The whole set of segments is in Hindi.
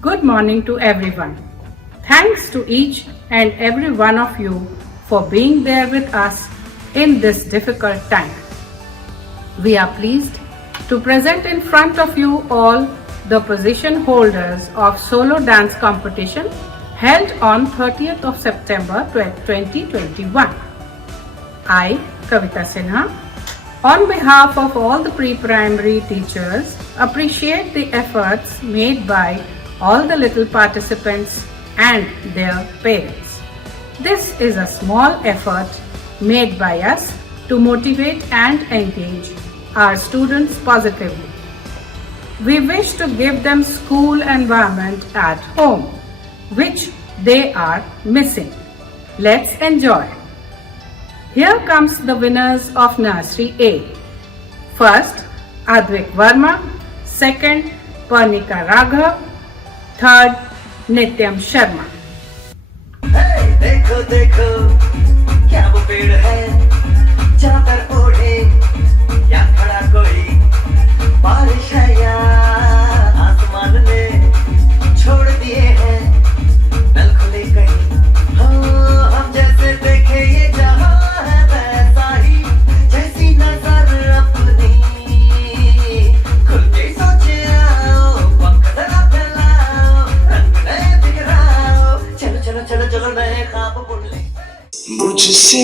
Good morning to everyone. Thanks to each and every one of you for being there with us in this difficult time. We are pleased to present in front of you all the position holders of solo dance competition held on 30th of September 2021. I, Kavita Sinha, on behalf of all the pre-primary teachers, appreciate the efforts made by all the little participants and their parents. This is a small effort made by us to motivate and engage our students positively. We wish to give them school environment at home, which they are missing. Let's enjoy. Here comes the winners of Nursery A. First, Advik Verma. Second, Parnika Raghav. Third, Nityam Sharma. Hey, देखो देखो क्या वो पेड़ है जहाँ पर ओढ़े या खड़ा कोई बारिश है या आसमान ने छोड़ दिए हैं नल खुले कहीं हो हम जैसे देखे ये जहाँ है वैसा ही जैसी नजर अपनी खुल के सोचे आओ पंख जरा फैलाओ रंग नए बिखराओ चलो चलो चलो चलो नए ख्वाब बुन ले मुझसे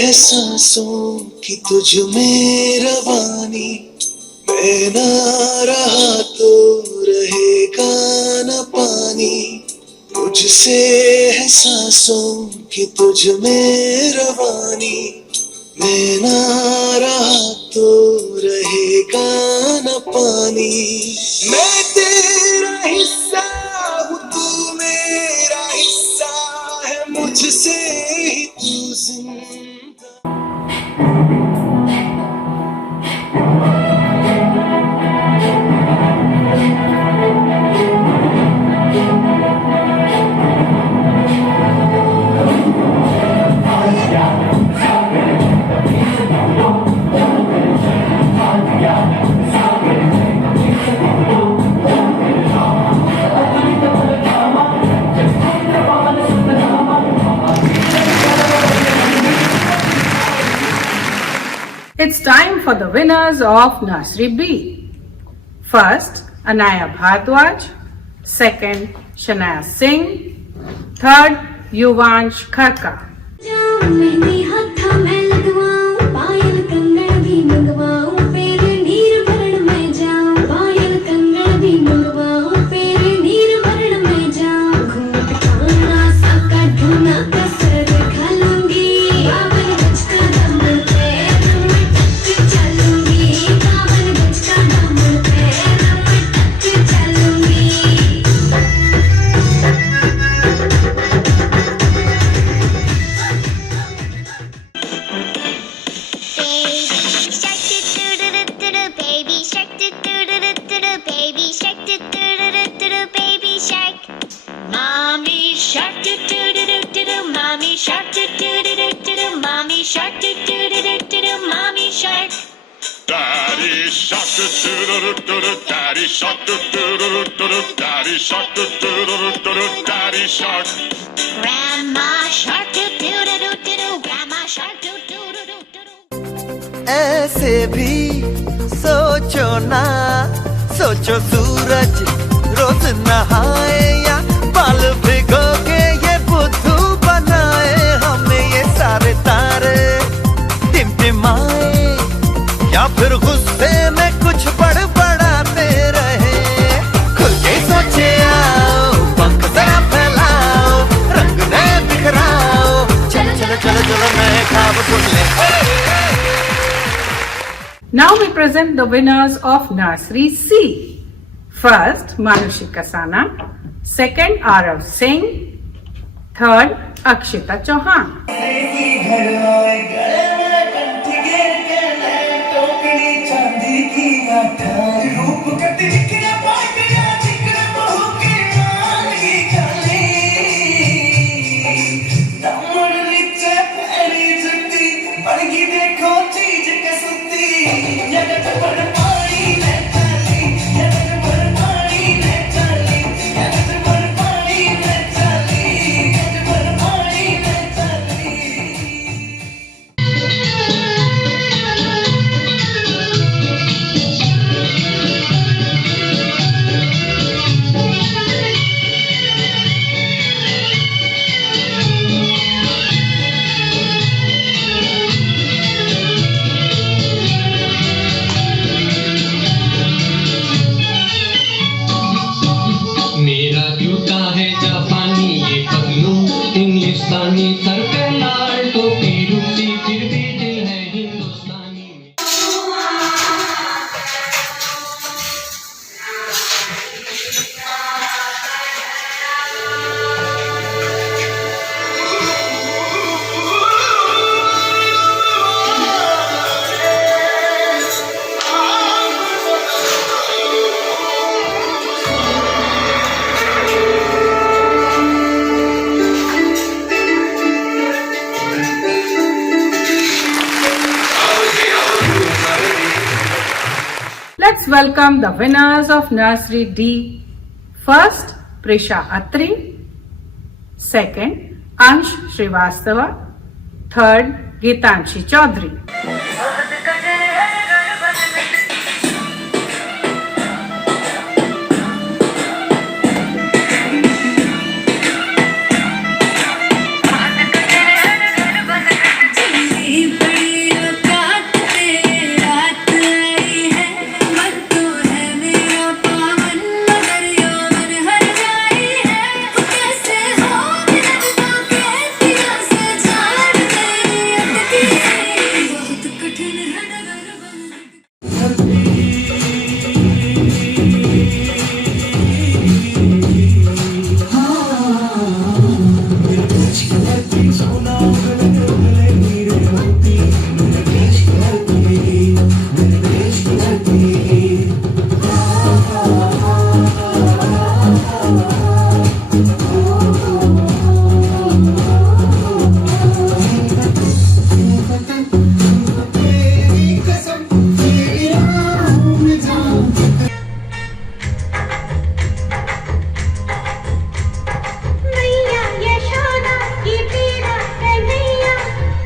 है सांसों की तुझ में रवानी मैं ना रहा तो रहेगा न पानी मुझसे है सांसों की तुझ में रवानी मैं ना रहा तो रहेगा न पानी मैं तेरा हिस्सा हूँ तू मेरा हिस्सा है मुझसे ही तू जिंदा It's time for the winners of Nursery B. First, Anaya Bhardwaj. Second, Shanaya Singh. Third, Yuvansh Kharka. Mehndi हाथा मैं लगवाऊं पायल कंगन भी मंगवाऊं फिर नीर भरण में जाऊं पायल कंगन भी मंगवाऊं फिर नीर भरण में जाऊं घूंघट खाना साका ढूंढना कसर खा लूंगी बावन गज का दामन पैर में टक चलूंगी बावन गज का दामन पैर में टक चलूंगी Baby shark do do do do do do baby shark do do do do do do baby shark mommy shark do do do do do do mommy shark do do do do do do mommy shark do do do do do do mommy shark Daddy shark do do do do do daddy shark do do do do do daddy shark do do do do do daddy shark grandma shark do do do do do do grandma shark do do do do do ऐसे भी सोचो ना सोचो सूरज रोज नहाए या बाल भिगो के ये बुद्धू बनाए हमें ये सारे तारे टिमटिमाए या फिर गुस्से में कुछ बड़बड़ाते रहे खुल के सोचे आओ पंख जरा फैलाओ रंग नए बिखराओ चलो चलो चलो चलो नए ख्वाब बुन ले Now we present the winners of Nursery C. First, Manushi Kasana. Second, Arav Singh. Third, Akshita Chauhan. देखो चीज Kasuti Thank you. Let's welcome the winners of Nursery D. First, Prisha Atri. Second, Ansh Srivastava. Third, Geetanshi Chaudhary. मैया यशोदा ये तेरा कन्हैया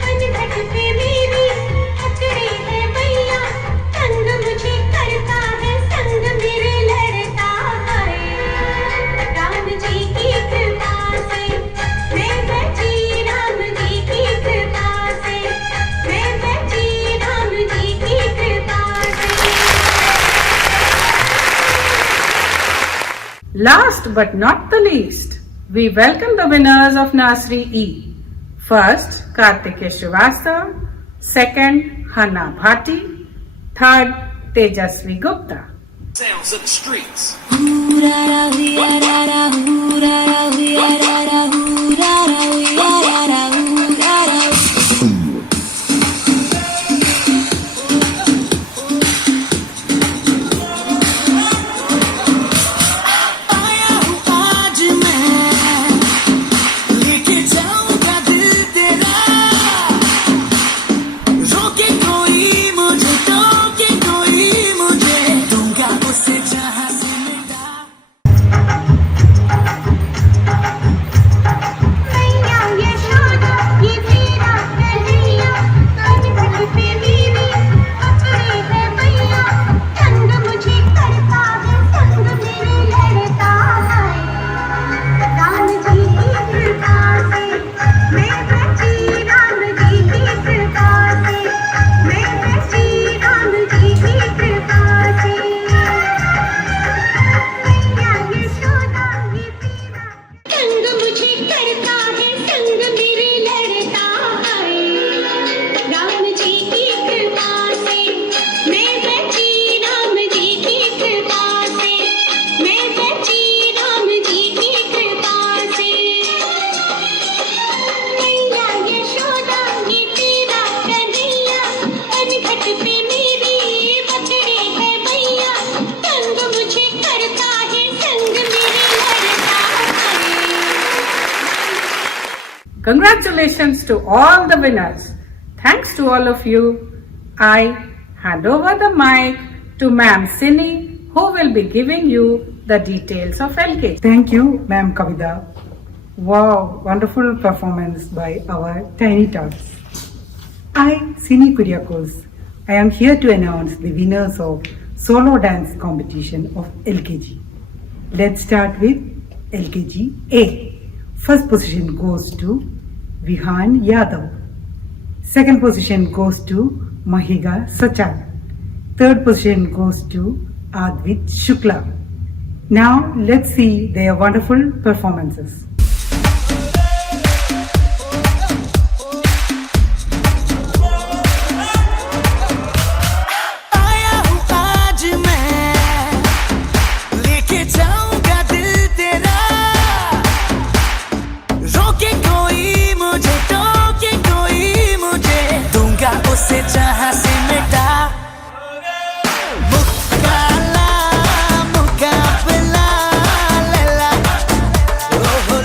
अनघट पे मेरी अकड़े है मैया संग मुझे करता है संग मेरे लड़ता है राम जी की कृपा से मैं बची राम जी की कृपा से मैं बची राम जी की कृपा से। Last but not the least, we welcome the winners of Nursery E. First, Kartikeya Srivastava. Second, Hana Bhati. Third, Tejasvi Gupta. Sounds of the streets. आया हूँ आज मैं लेके जाऊंगा दिल तेरा रोके कोई मुझे टोके कोई मुझे दूंगा उसे जहाँ से मिटा। मैया यशोदा ये तेरा कन्हैया अनघट पे मेरी अकड़े है मैया संग मुझे करता है संग मेरे लड़ता है राम जी की कृपा से मैं बची राम जी की कृपा से मैं बची राम जी की कृपा से। मैया यशोदा ये तेरा संग मुझे करता है संग मेरे लड़ता है राम जी की कृपा से मैं बची राम जी की कृपा से मैं बची राम जी की कृपा से। मैया यशोदा ये तेरा कन्हैया अनघट पे मेरी पकड़े है मैया संग मुझे करता है संग मेरे लड़ता है। Congratulations to all the winners. Thanks to all of you. I hand over the mic to Ma'am Sini, who will be giving you the details of LKG. Thank you, Ma'am Kavita. Wow, wonderful performance by our tiny tots. I, Sini Kuriakos, I am here to announce the winners of solo dance competition of LKG. Let's start with LKG A. First position goes to Vihan Yadav. Second position goes to Mahiga Sachan. Third position goes to Advit Shukla. Now let's see their wonderful performances. आया हूँ आज मैं लेके जाऊंगा दिल तेरा रोके कोई मुझे टोके कोई मुझे दूंगा उसे जहाँ से मिटा। मुकाबला मुकाबला लैला ओहो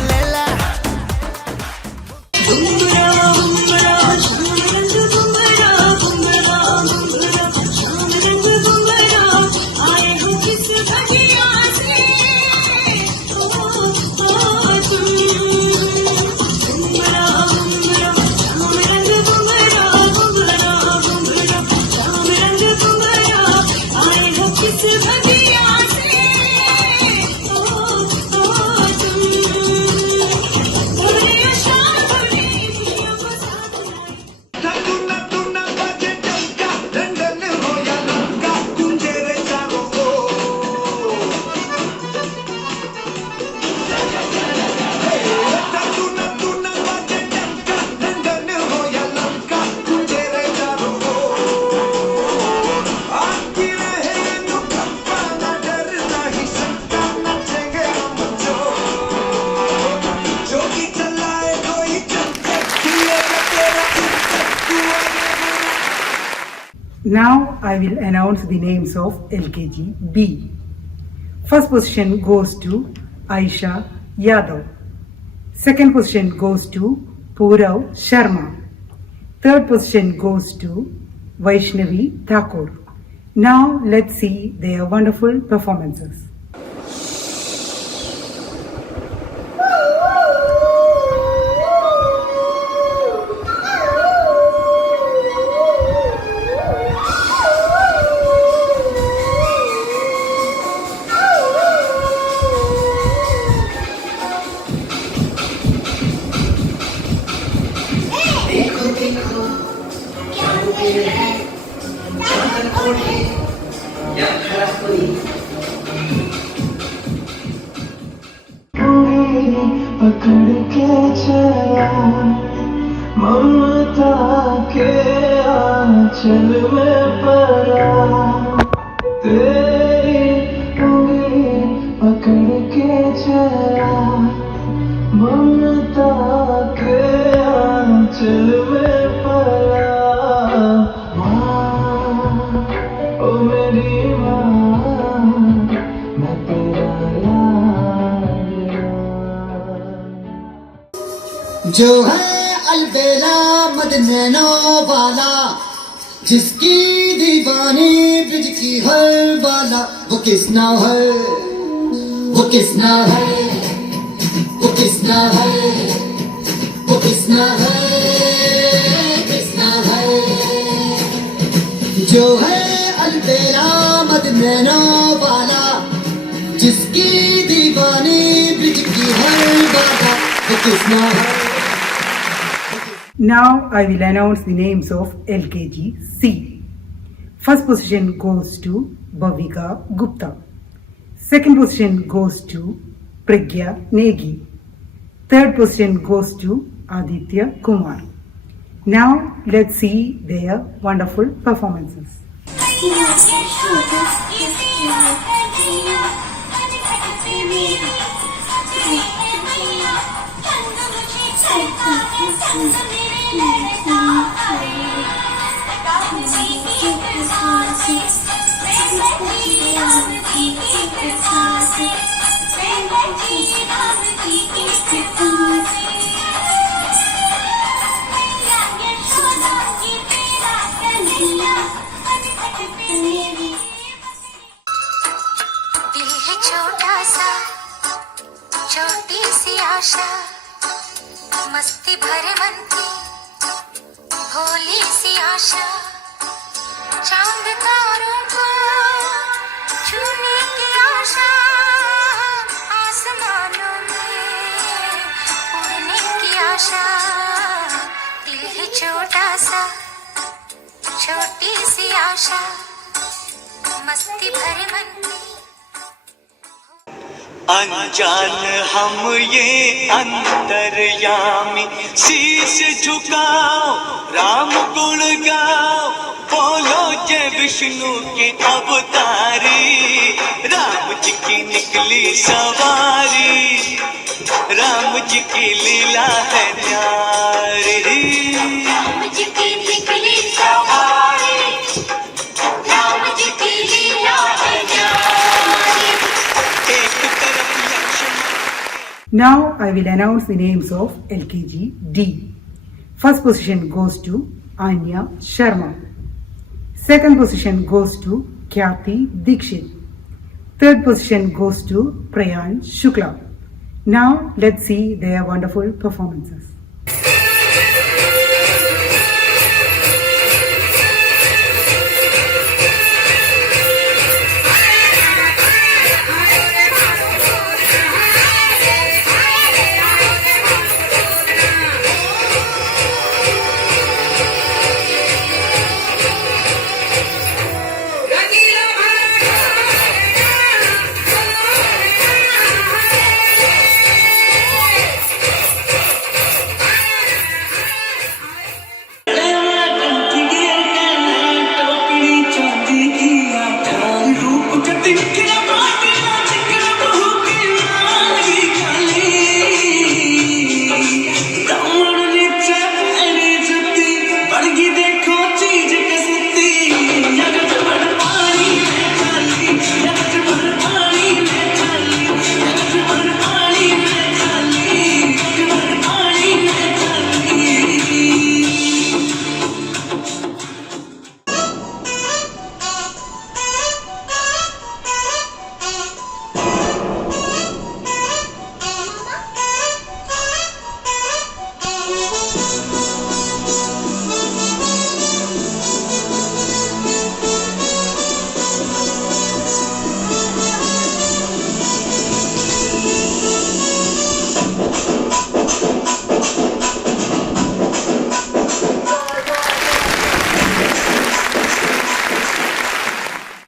I will announce the names of LKG B. First position goes to Aisha Yadav. Second position goes to Purav Sharma. Third position goes to Vaishnavi Thakur. Now let's see their wonderful performances. देखो देखो क्या वो पेड़ है चादर ओढ़े या खड़ा कोई पकड़ के चला ममता के आंचल में पड़ा तेरी उंगली पकड़ के चला ममता के आंचल में पड़ा माँ ओ मेरी माँ मैं तेरा लाडला जो है अलबेला मदनैनो वाला जिसकी दीवानी ब्रिज की हर वाला वो किसना है वो किसना है वो किसना है वो किसना है किसना है जो है अलबेला मदनैनो वाला जिसकी दीवानी ब्रिज की हर वाला वो किसना है. Now I will announce the names of LKG C. First position goes to Bhavika Gupta. Second position goes to Pragya Negi. Third position goes to Aditya Kumar. Now let's see their wonderful performances. दिल है छोटा सा छोटी सी आशा मस्ती भरे मन की भोली सी आशा चांद तारों को छूने की आशा आसमानों में उड़ने की आशा दिल है छोटा सा छोटी सी आशा मस्ती भरे मन की अनजान हम ये अंतर्यामी शीश झुकाओ राम गुण गाओ बोलो जय विष्णु के अवतारी राम जी की निकली सवारी राम जी की लीला है प्यारी राम जी की निकली सवारी राम जी की लीला है प्यारी एक तरफ Lakshman Now I will announce the names of LKG D. First position goes to Anya Sharma. Second position goes to Khyati Dikshit. Third position goes to Prayan Shukla. Now let's see their wonderful performances.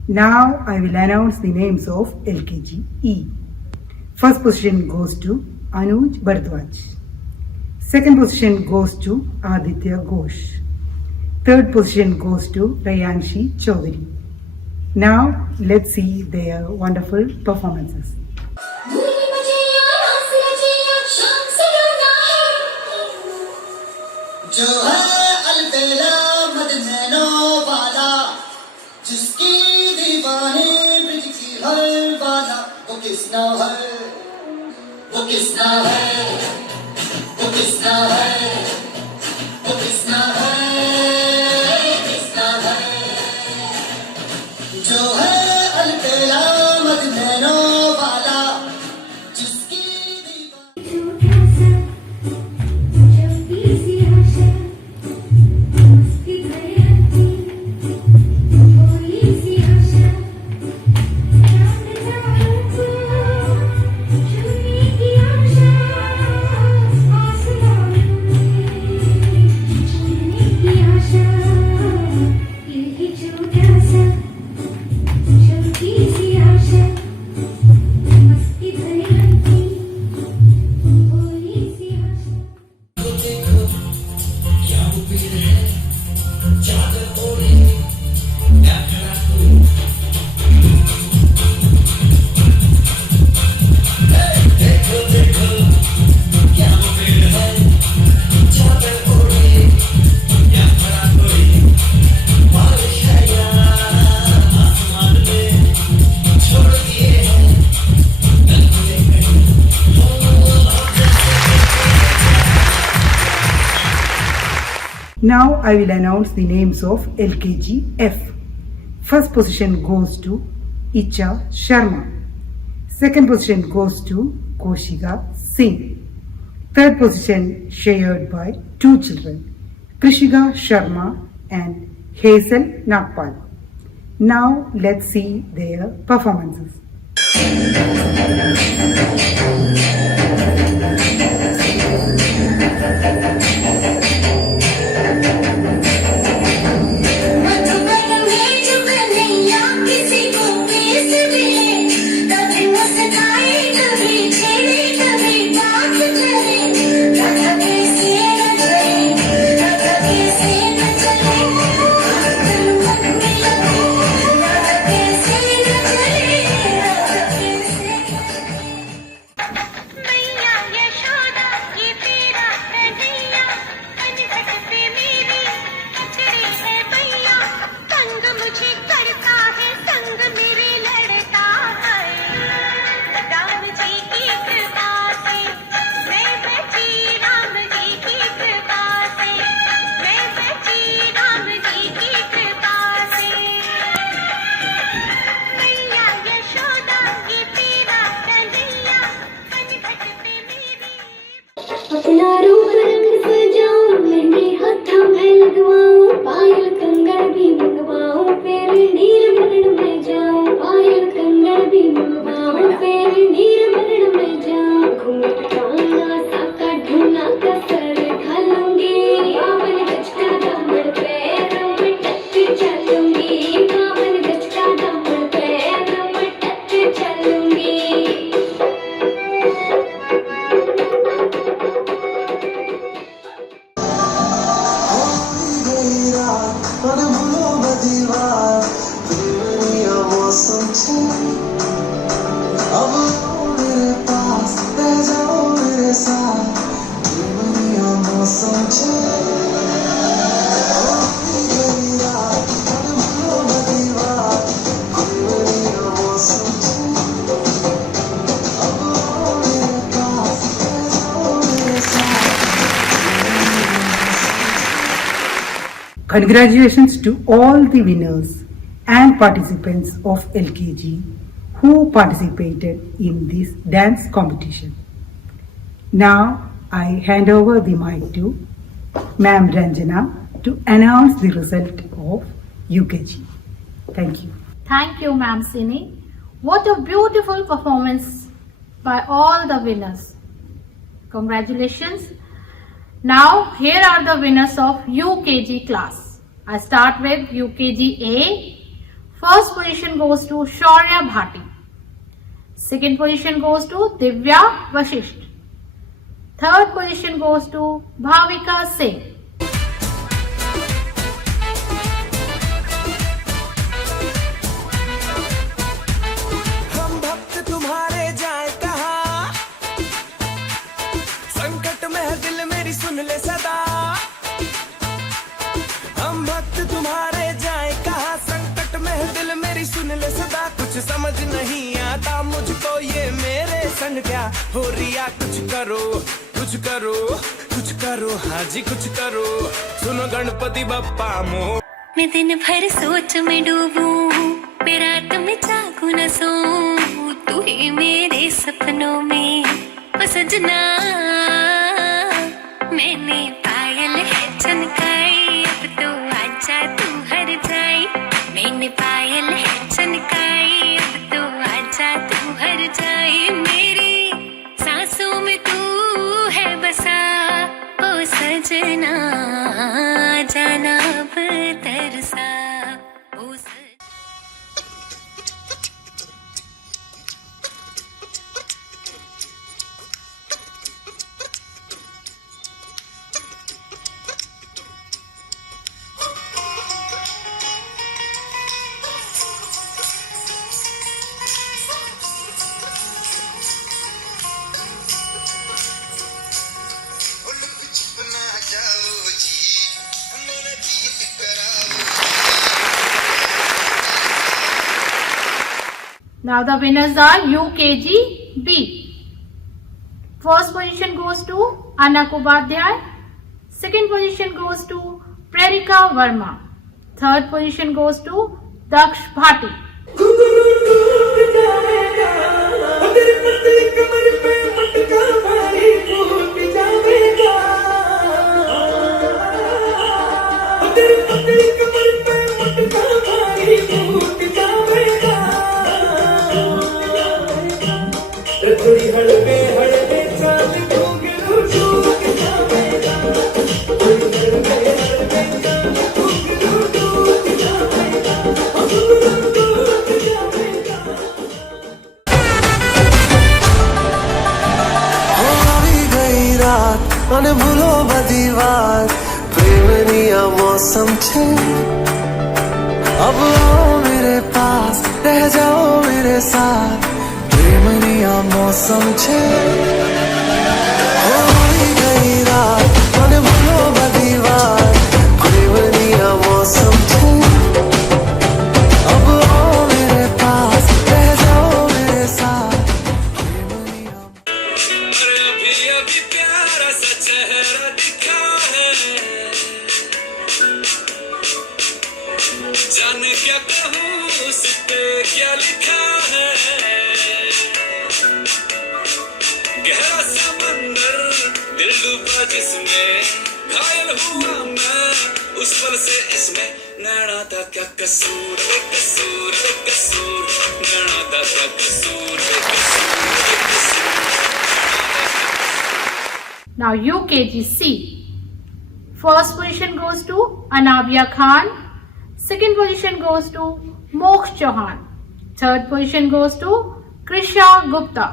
Now I will announce the names of LKG E. First position goes to Anuj Bharadwaj. Second position goes to Aditya Ghosh. Third position goes to Rayanshi Chaudhary. Now let's see their wonderful performances. भूल मुझे यार आंसू जिया शाम से रोना है जो है अलबेला मद नैनो वाला जिसकी दीवानी ब्रिज की हर बाला वो किसना है वो किसना है वो किसना है वो किसना है किसना है जो है अलबेला मद नैनो वाला जिसकी दीवानी छोटा सा छोटी सी आशा मस्ती भरी भोली सी आशा चांद रात छूने की आशा आसमान में छूने की आशा यही छोटा सा छोटी सी आशा मस्ती भरी भोली सी आशा Now I will announce the names of LKG F. First position goes to Icha Sharma. Second position goes to Koshiga Singh. Third position shared by two children, Krishika Sharma and Hazel Nagpal. Now let's see their performances. Madhuban में जब नैया किसी को बेस मिले कभी मुस्काए कभी छेड़े कभी बात करे राधा कैसे न चले राधा कैसे न चले तन मन में लगे राधा कैसे न चले राधा कैसे मैया यशोदा ये तेरा कन्हैया कनखट पे मेरी खचड़ी है भैया संग मुझे करता है संग मेरे लड़ता है राम जी की कृपा से मैं बची राम जी की कृपा से मैं बची राम जी की कृपा से मैया यशोदा ये तेरा कन्हैया कनखट पे मेरी अपना रूप रंग सजाऊं मेहंदी हाथों में लगवाऊं पायल कंगन भी मंगवाऊं फिर नीर मरण में जाऊं पायल कंगन भी मंगवाऊं फिर नीर मरण में जाऊं घूंघट काना साका ढूंढना कसर ढालूंगी बावन गज का दामन पैरों में टक चलूंगी बावन गज का दामन पैरों में टक चलूंगी अब मेरे पास रह जाओ मेरे साथ दुनिया मौसम छे मेरी रात और भूलो बदी बात दुनिया मौसम छे अब मेरे पास रह जाओ मेरे साथ Congratulations to all the winners and participants of LKG who participated in this dance competition. Now I hand over the mic to Ma'am Ranjana to announce the result of UKG. Thank you. Thank you, Ma'am Sini. What a beautiful performance by all the winners. Congratulations. Now, here are the winners of UKG class. I start with UKG A. First position goes to Shaurya Bhati. Second position goes to Divya Vashisht. Third position goes to Bhavika Singh. हम भक्त तुम्हारे जाए कहाँ, संकट में है दिल मेरी सुन ले सदा। हम भक्त तुम्हारे जाए कहाँ, संकट में है दिल मेरी सुन ले सदा। कुछ समझ नहीं आता मुझको ये मेरे संग क्या हो रिया। कुछ करो कुछ करो कुछ करो, हाँ जी कुछ करो, सुनो गणपति बप्पा मो। मैं दिन भर सोच में डूबूं, मैं रात में जागूं न सोऊं, तू ही मेरे सपनों में ओ सजना। मैंने पायल है चनकाई, अब तो आजा तू हर जाई। मैंने पायल है चनकाई, अब तो आजा तू हर जाई। मेरी सांसों में तू है बसा ओ सजना, जाना अब तरसा ओ सजना। Now the winners are UKG B. First position goes to Anak Upadhyay. Second position goes to Prerika Verma. Third position goes to Daksh Bhati. અને ભૂલો બધી વાત પ્રેમની આ મૌસમ છે अब आओ मेरे पास रह जाओ मेरे साथ प्रेमनी आ मौसम छे होई गई रात અને ભૂલો બધી વાત પ્રેમની આ મૌસમ છે अब आओ मेरे पास रह जाओ मेरे साथ प्रेमनी आ अभी अभी प्यारा सा चेहरा दिखा है, जाने क्या कहूँ उस पे क्या लिखा है। गहरा समंदर दिल डूबा जिसमें, घायल हुआ मैं उस पल से इसमें। नैना था क्या कसूर रे कसूर रे कसूर, नैना था क्या कसूर रे कसूर रे कसूर। Now UKG C. First position goes to Anabia Khan. Second position goes to Moksh Chauhan. Third position goes to Krisha Gupta.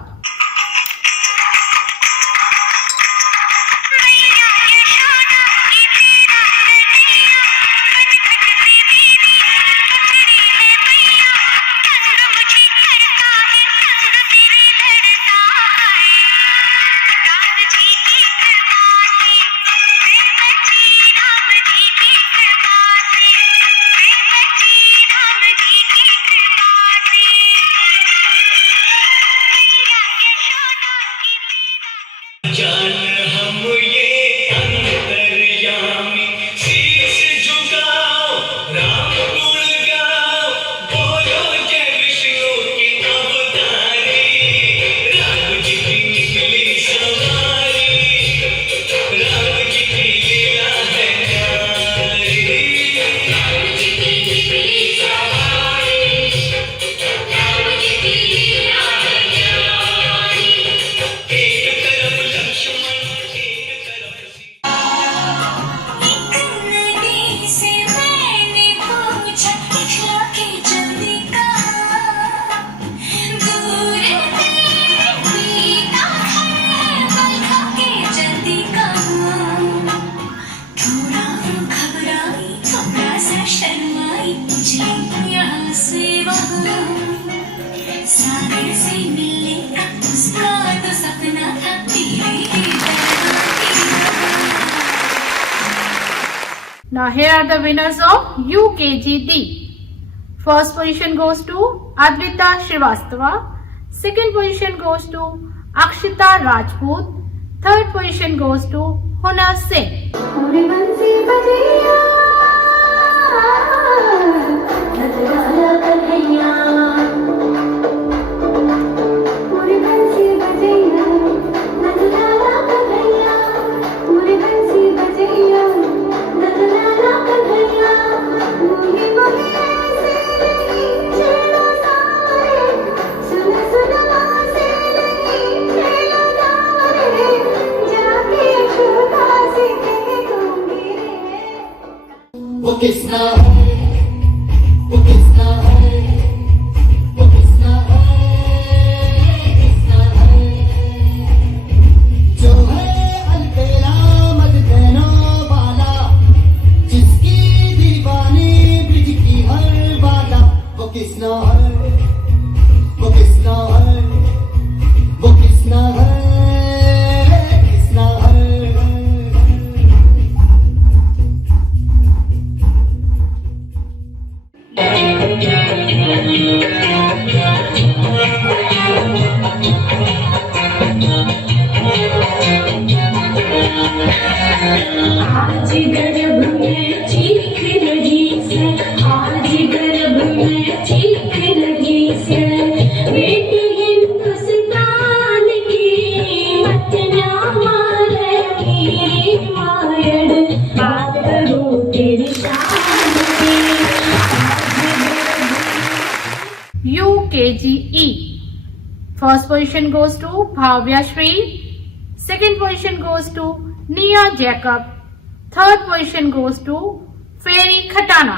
सारे से मिलने उसका तो सपना था तेरे Now here are the winners of UKGD. First position goes to Advita Srivastava. Second position goes to Akshita Rajput. Third position goes to Hunar Singh. पूरे बंसी बजैया नजराना कन्हैया पूरे बंसी बजैया नजराना कन्हैया पूरे बंसी बजैया नजराना कन्हैया मोहे मोहे ऐसे नहीं चलो सारे सुन सुन से नहीं चलो सारे जाके अशोका से कह दूंगी रे वो किसना है वो किसना है वो किसना है जो है अलबेला मदनों वाला जिसकी दीवानी ब्रिज की हर बाला वो किसना है वो किसना है वो किसना है किसना है आज गर्भ में चीख रही से आज गर्भ में चीख रही से बेटी हिंदुस्तान की मत ना मारे मेरी मायड़ बात करूं तेरी शान की UKGE. First position goes to Bhavya Shri. Second position goes to Nia Jacob. Third position goes to Fairy Khatana.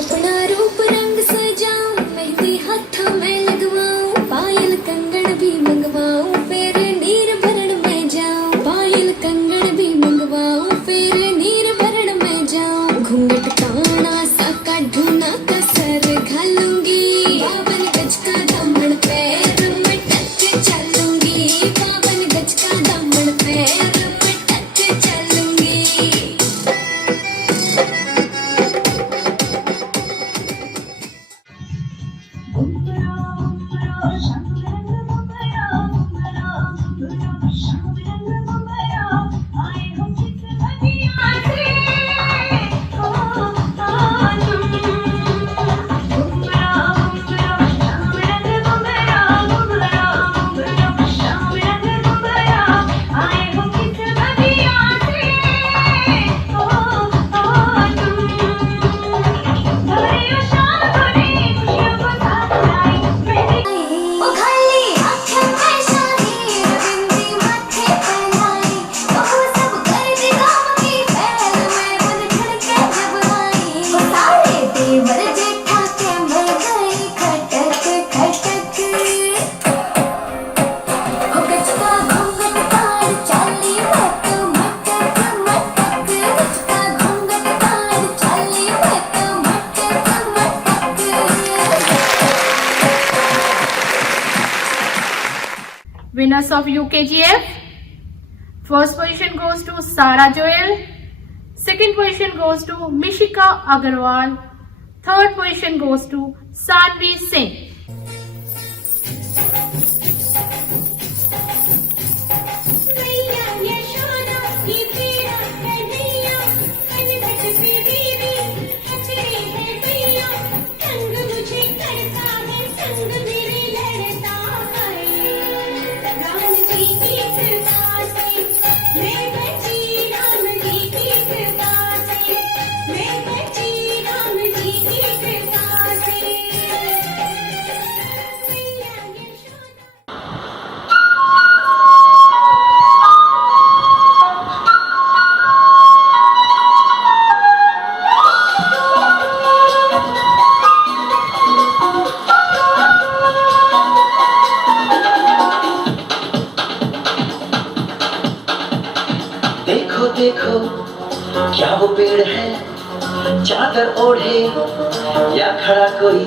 अपना रूप रंग सजाऊं मेहंदी हाथों में लगवाऊं पायल कंगन भी मंगवाऊं फिर नीर भरण में जाऊं पायल कंगन भी मंगवाऊं फिर नीर भरण में जाऊं घूंघट काना सा काढूं ना कसर घालूंगी 52 गज का दामन पैर में टच चलूंगी 52 गज का दामन पैर में touch चलूंगी Winners of UKGF. First position goes to Sara Joel. Second position goes to Mishika Agarwal. Third position goes to Sanvi Singh. मैया यशोदा ये तेरा कन्हैया कनकट से देवी हचरे है भैया संग मुझे करता है संग मेरे लड़ता है राम जी की कृपा से मैं बची राम जी की कृपा से मैं बची राम जी की कृपा से मैया यशोदा देखो देखो क्या वो पेड़ है चादर ओढ़े या खड़ा कोई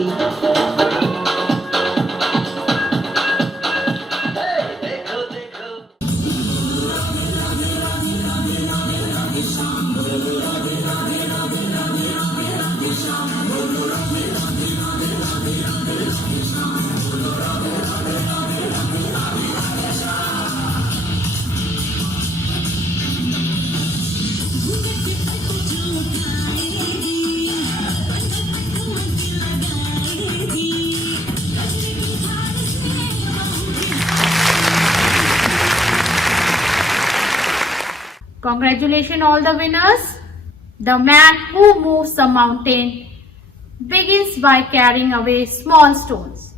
Congratulations all the winners. The man who moves the mountain begins by carrying away small stones.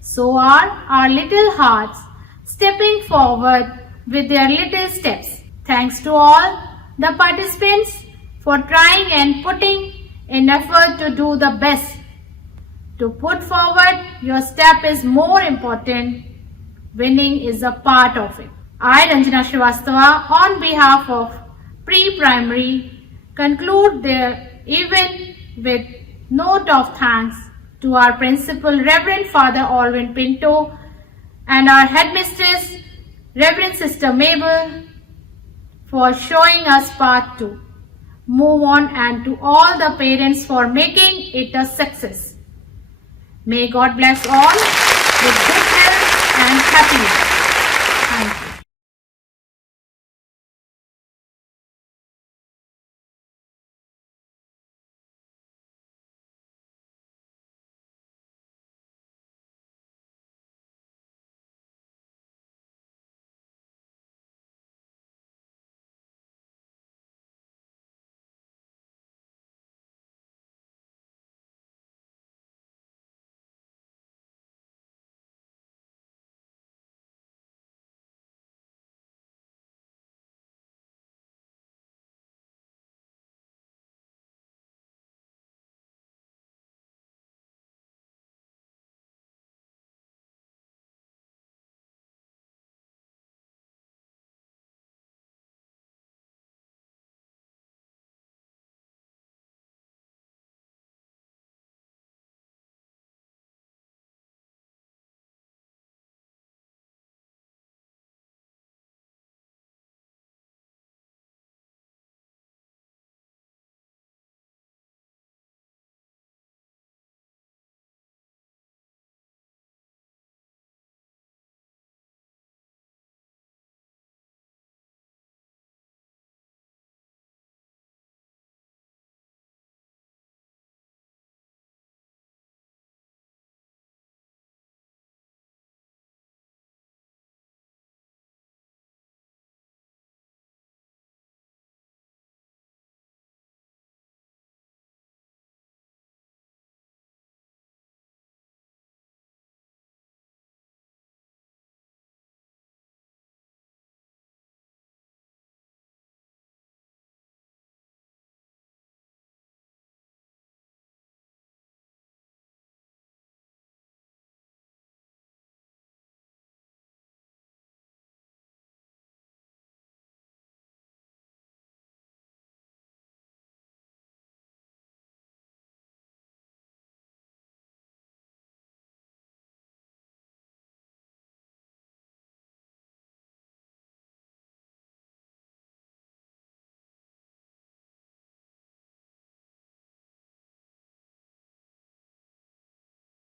So are our little hearts stepping forward with their little steps. Thanks to all the participants for trying and putting in effort to do the best. To put forward your step is more important. Winning is a part of it. I, Ranjana Srivastava, on behalf of pre-primary, conclude the event with note of thanks to our principal, Reverend Father Alvin Pinto, and our headmistress, Reverend Sister Mabel, for showing us path to move on, and to all the parents for making it a success. May God bless all with good health and happiness. Thank you.